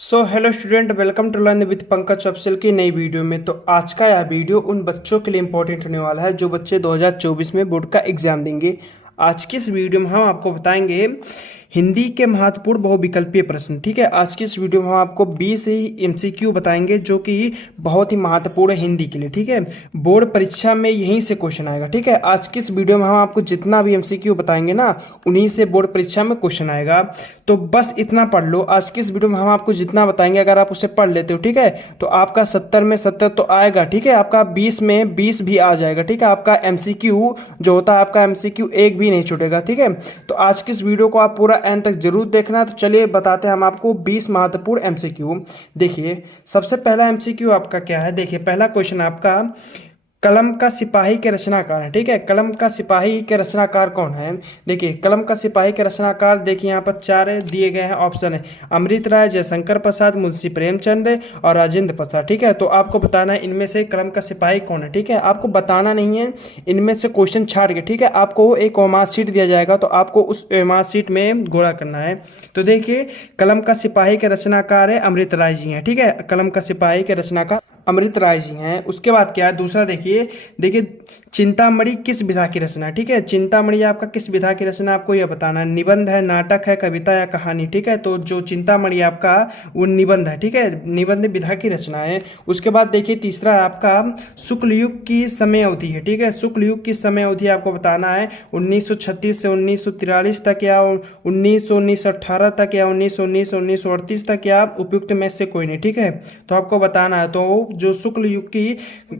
Hello student, welcome to learn with Pankaj official की नई video में। तो आज का यह वीडियो उन बच्चों के लिए इंपॉर्टेंट होने वाला है जो बच्चे 2024 में बोर्ड का एग्जाम देंगे। आज की इस वीडियो में हम आपको बताएंगे हिंदी के महत्वपूर्ण बहुविकल्पीय प्रश्न। ठीक है, आज की इस वीडियो में हम आपको 20 ही MCQ बताएंगे जो कि बहुत ही महत्वपूर्ण है हिंदी के लिए। ठीक है, बोर्ड परीक्षा में यहीं से क्वेश्चन आएगा। ठीक है, आज की इस वीडियो में हम आपको जितना भी MCQ बताएंगे ना, उन्हीं से बोर्ड परीक्षा में क्वेश्चन आएगा। तो बस इतना पढ़ लो। आज की इस वीडियो में हम आपको जितना बताएंगे, अगर आप उसे पढ़ लेते हो, ठीक है, तो आपका 70 में 70 तो आएगा। ठीक है, आपका 20 में 20 भी आ जाएगा। ठीक है, आपका MCQ जो होता है, आपका MCQ एक भी नहीं छूटेगा। ठीक है, तो आज की इस वीडियो को आप पूरा एंड तक जरूर देखना। तो चलिए बताते हैं हम आपको 20 महत्वपूर्ण MCQ। देखिए, सबसे पहला MCQ आपका क्या है। देखिए, पहला क्वेश्चन आपका कलम का सिपाही के रचनाकार है। ठीक है, कलम का सिपाही के रचनाकार कौन है। देखिए, कलम का सिपाही के रचनाकार देखिए यहाँ पर 4 दिए गए हैं ऑप्शन है। अमृत राय, जयशंकर प्रसाद, मुंशी प्रेमचंद और राजेंद्र प्रसाद। ठीक है, तो आपको बताना है इनमें से कलम का सिपाही कौन है। ठीक है, आपको बताना नहीं है, इनमें से क्वेश्चन छाड़ के। ठीक है, आपको एक ओमार्क शीट दिया जाएगा, तो आपको उस ओमार्क शीट में गोला करना है। तो देखिए, कलम का सिपाही के रचनाकार है अमृत राय जी हैं। ठीक है, कलम का सिपाही के रचनाकार अमृत राय जी हैं। उसके बाद क्या है दूसरा, देखिए देखिए चिंतामणि किस विधा की रचना है। ठीक है, चिंतामणि आपका किस विधा की रचना, आपको यह बताना है। निबंध है, नाटक है, कविता या कहानी। ठीक है, तो जो चिंतामणि आपका वो निबंध है। ठीक है, निबंध विधा की रचना है। उसके बाद देखिए तीसरा आपका शुक्ल युग की समय अवधि है। ठीक है, शुक्ल युग की समय अवधि आपको बताना है 1936 से 1943 तक, या 1918 तक, या 1919 1938 तक, या उपयुक्त में से कोई नहीं। ठीक है, तो आपको बताना है। तो जो शुक्ल युग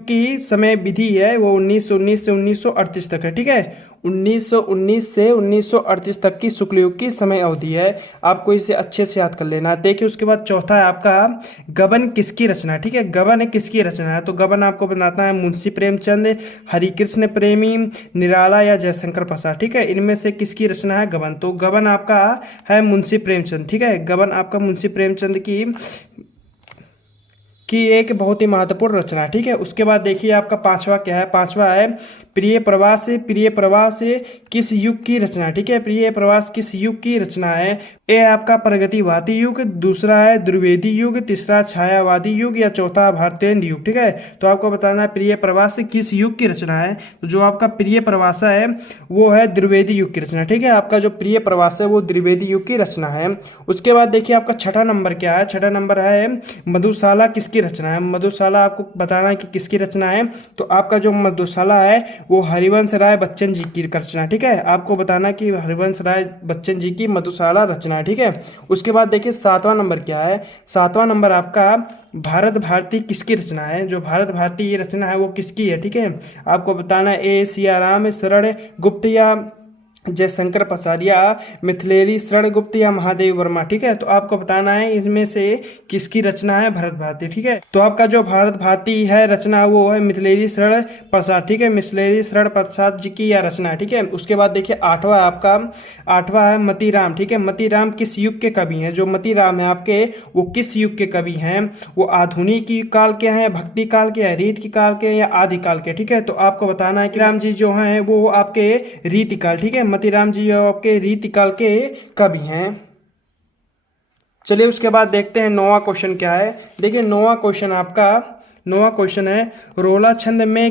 की समय विधि है वो 1919 से 1938 तक है। ठीक है, 1919 से 1938 तक की शुक्ल युग की समय अवधि है। आपको इसे अच्छे से याद कर लेना है। देखिए, उसके बाद चौथा है आपका गबन किसकी रचना है। ठीक है, गबन किसकी रचना है, तो गबन आपको बताना है मुंशी प्रेमचंद, हरिकृष्ण प्रेमी, निराला या जयशंकर प्रसाद। ठीक है, इनमें से किसकी रचना है गबन, तो गबन आपका है मुंशी प्रेमचंद। ठीक है, गबन आपका मुंशी प्रेमचंद की एक बहुत ही महत्वपूर्ण रचना है। ठीक है, उसके बाद देखिए आपका पांचवा क्या है। पांचवा है प्रिय प्रवास। प्रिय प्रवास किस युग की रचना है। ठीक है, प्रिय प्रवास किस युग की रचना है। ए आपका प्रगतिवादी युग, दूसरा है द्विवेदी युग, तीसरा छायावादी युग, या चौथा भारतेंद्र युग। ठीक है, तो आपको बताना है प्रिय प्रवास किस युग की रचना है। तो जो आपका प्रिय प्रवास है वो है द्विवेदी युग की रचना। ठीक है, आपका जो प्रिय प्रवास है वो द्विवेदी युग की रचना है। उसके बाद देखिए आपका छठा नंबर क्या है। छठा नंबर है मधुशाला किसकी रचना है। मधुशाला आपको बताना है कि किसकी रचना है। तो आपका जो मधुशाला है वो हरिवंश राय बच्चन जी की रचना। ठीक है, आपको बताना कि हरिवंश राय बच्चन जी की मधुशाला रचना है। ठीक है, उसके बाद देखिए सातवां नंबर क्या है। सातवां नंबर आपका भारत भारती किसकी रचना है। जो भारत भारती ये रचना है वो किसकी है। ठीक है, आपको बताना है ए सियाराम शरण गुप्त, या जयशंकर प्रसाद, या मिथिलेरी शरण गुप्त, या महादेव वर्मा। ठीक है, तो आपको बताना है इसमें से किसकी रचना है भारत भारती। ठीक है, तो आपका जो भारत भारती है रचना वो है मिथिलेरी शरण प्रसाद। ठीक है, मिथिलेरी शरण प्रसाद जी की यह रचना है। ठीक है, उसके बाद देखिए आठवां है मतीराम। ठीक है, मतीराम किस युग के कवि हैं। जो मतीराम है आपके वो किस युग के कवि हैं। वो आधुनिक काल के हैं, भक्ति काल के हैं, रीति काल के हैं, या आदि काल के। ठीक है, तो आपको बताना है कि राम जी जो हैं वो आपके रीति काल। ठीक है, मतीराम जी आपके रीति काल के कवि हैं। चलिए उसके बाद देखते हैं नौवां क्वेश्चन क्या है। देखिए नौवां क्वेश्चन है रोला छंद में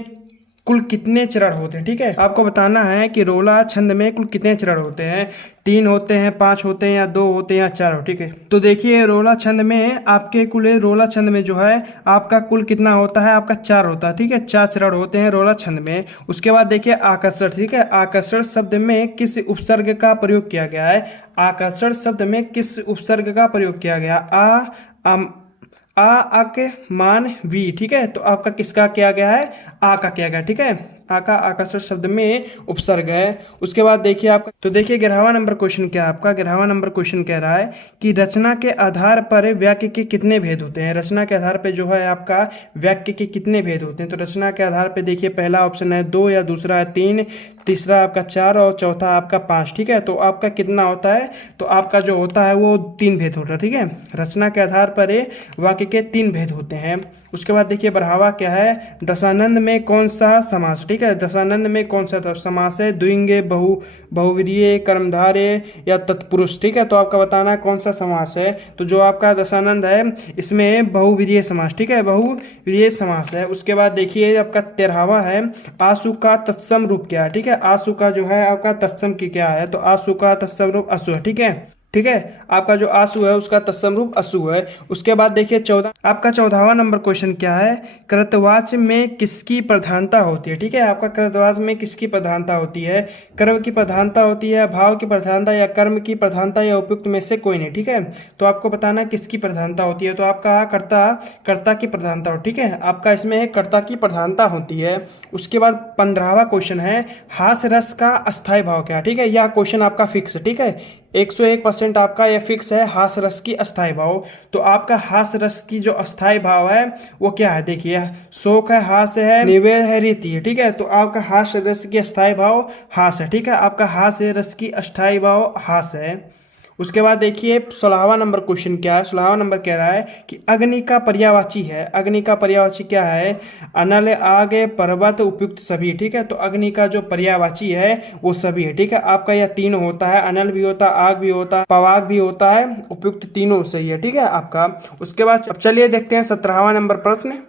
कुल कितने चरण होते हैं। ठीक है, आपको बताना है कि रोला छंद में कुल कितने चरण होते हैं। 3 होते हैं, 5 होते हैं, या 2 होते हैं, या 4 हो। ठीक है, तो देखिए रोला छंद में आपके कुल रोला छंद में जो है आपका कुल कितना होता है, आपका 4 होता है। ठीक है, 4 चरण होते हैं रोला छंद में। उसके बाद देखिए आकर्षण। ठीक है, आकर्षण शब्द में किस उपसर्ग का प्रयोग किया गया है। आकर्षण शब्द में किस उपसर्ग का प्रयोग किया गया। अक मान वी। ठीक है, तो आपका किसका किया गया है, आ का किया गया। ठीक है, आ का आकर्षण शब्द में उपसर्ग है। उसके बाद देखिए आपका, तो देखिए 11वां नंबर क्वेश्चन क्या है आपका। 11वां नंबर क्वेश्चन कह रहा है कि रचना के आधार पर वाक्य के कितने भेद होते हैं। रचना के आधार पर जो है आपका वाक्य के कितने भेद होते हैं। तो रचना के आधार पर देखिए पहला ऑप्शन है 2, या दूसरा है 3, तीसरा आपका 4 और चौथा आपका 5। ठीक है, तो आपका कितना होता है, तो आपका जो होता है वो 3 भेद होता है। ठीक है, रचना के आधार पर ये वाक्य के 3 भेद होते हैं। उसके बाद देखिए बढ़ावा क्या है, दशानंद में कौन सा समास। ठीक है, दशानंद में कौन सा समास है, द्विंग, बहुव्रीहि, कर्मधारय या तत्पुरुष। ठीक है, तो आपका बताना है कौन सा समास है। तो जो आपका दशानंद है इसमें बहुव्रीहि समास। ठीक है, बहुव्रीहि समास है। उसके बाद देखिए आपका 13वां है, आसु का तत्सम रूप क्या है। ठीक है, आसु का जो है आपका तत्सम की क्या है, तो आसु का तत्सम रूप असु है। ठीक है, आपका जो आंसू है उसका तत्सम रूप असु है। उसके बाद देखिए 14, आपका 14वां नंबर क्वेश्चन क्या है, कृतवाच्य में किसकी प्रधानता होती है। ठीक है, आपका कृतवाच्य में किसकी प्रधानता होती है, कर्म की प्रधानता होती है, भाव की प्रधानता या कर्म की प्रधानता या उपयुक्त में से कोई नहीं। ठीक है, तो आपको बताना किसकी प्रधानता होती है, तो आपका कर्ता की प्रधानता हो। ठीक है, आपका इसमें कर्ता की प्रधानता होती है। उसके बाद 15वां क्वेश्चन है, हास्य रस का अस्थायी भाव क्या है। ठीक है, यह क्वेश्चन आपका फिक्स है। ठीक है, 101% आपका यह फिक्स है, हास रस की अस्थायी भाव। तो आपका हास रस की जो अस्थायी भाव है वो क्या है, देखिए शोक है, हास्य है, निवेद है, रीति है। ठीक है, तो आपका हास रस की अस्थायी भाव हास है। ठीक है, आपका हास्य रस की अस्थायी भाव हास है। उसके बाद देखिए 16वां नंबर क्वेश्चन क्या है, 16वां नंबर कह रहा है कि अग्नि का पर्यायवाची है। अग्नि का पर्यायवाची क्या है, अनल, आग, पर्वत, उपयुक्त, सभी। ठीक है, तो अग्नि का जो पर्यायवाची है वो सभी है। ठीक है, आपका यह तीनों होता है, अनल भी होता है, आग भी होता है, पवाग भी होता है, उपयुक्त, तीनों सही है। ठीक है आपका। उसके बाद अब चलिए देखते हैं 17वां नंबर प्रश्न।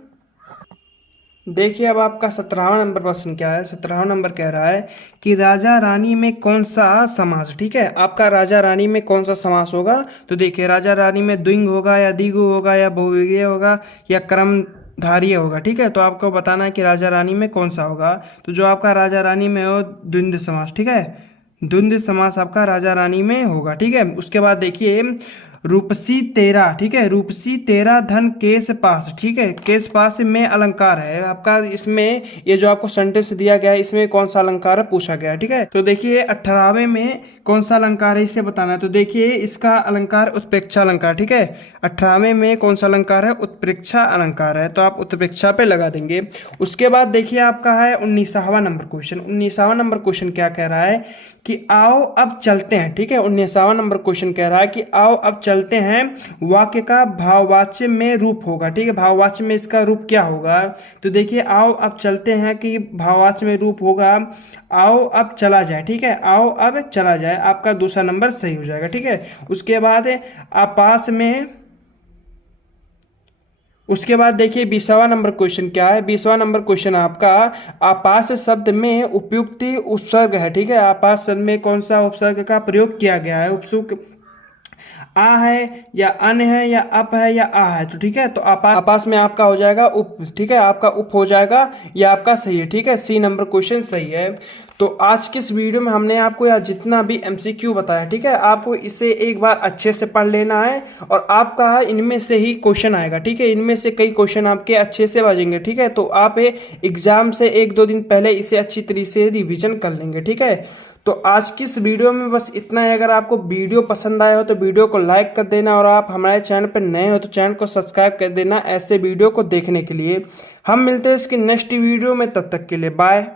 देखिए अब आपका 17वां नंबर प्रश्न क्या है, 17वां नंबर कह रहा है कि राजा रानी में कौन सा समास। ठीक है, आपका राजा रानी में कौन सा समास होगा, तो देखिए राजा रानी में द्विंग होगा या द्विगु होगा या बहुव्रीहि होगा या कर्मधारय होगा। ठीक है, तो आपको बताना है कि राजा रानी में कौन सा होगा। तो जो आपका राजा रानी में हो द्वंद्व समास। ठीक है, द्वंद्व समास आपका राजा रानी में होगा। ठीक है, उसके बाद देखिए रूपसी तेरा। ठीक है, रूपसी तेरा धन केस पास। ठीक है, केस पास में अलंकार है आपका, इसमें ये जो आपको सेंटेंस दिया गया है इसमें कौन सा अलंकार है पूछा गया है। ठीक है, तो देखिए 18वें में कौन सा अलंकार है इसे बताना है। तो देखिए इसका अलंकार उत्प्रेक्षा अलंकार। ठीक है, 18वें में कौन सा अलंकार है, उत्प्रेक्षा अलंकार है, तो आप उत्प्रेक्षा पे लगा देंगे। उसके बाद देखिए आपका है 19वां नंबर क्वेश्चन। 19वां नंबर क्वेश्चन क्या कह रहा है कि आओ अब चलते हैं। ठीक है, 19वां नंबर क्वेश्चन कह रहा है कि आओ अब चलते हैं, वाक्य का भाववाच्य में रूप होगा। ठीक है, भाववाच्य में इसका रूप क्या होगा, तो देखिए आओ अब चलते हैं कि भाववाच्य में रूप होगा आओ अब चला जाए। ठीक है, आओ अब चला जाए, आपका दूसरा नंबर सही हो जाएगा। ठीक है, उसके बाद आपास में, उसके बाद देखिए 20वां नंबर क्वेश्चन क्या है, 20वां नंबर क्वेश्चन आपका आपास शब्द में उपयुक्त उपसर्ग है। ठीक है, आपास शब्द में कौन सा उपसर्ग का प्रयोग किया गया है, उपसुक आ है या अन है या अप है या आ है। तो ठीक है, तो आपास में आपका हो जाएगा उप। ठीक है, आपका उप हो जाएगा, ये आपका सही है। ठीक है, सी नंबर क्वेश्चन सही है। तो आज के इस वीडियो में हमने आपको यह जितना भी एमसीक्यू बताया, ठीक है, आपको इसे एक बार अच्छे से पढ़ लेना है और आपका इनमें से ही क्वेश्चन आएगा। ठीक है, इनमें से कई क्वेश्चन आपके अच्छे से बजेंगे। ठीक है, तो आप एग्जाम से 1-2 दिन पहले इसे अच्छी तरीके से रिविजन कर लेंगे। ठीक है, तो आज की इस वीडियो में बस इतना है। अगर आपको वीडियो पसंद आया हो तो वीडियो को लाइक कर देना और आप हमारे चैनल पर नए हो तो चैनल को सब्सक्राइब कर देना ऐसे वीडियो को देखने के लिए। हम मिलते हैं इसके नेक्स्ट वीडियो में, तब तक के लिए बाय।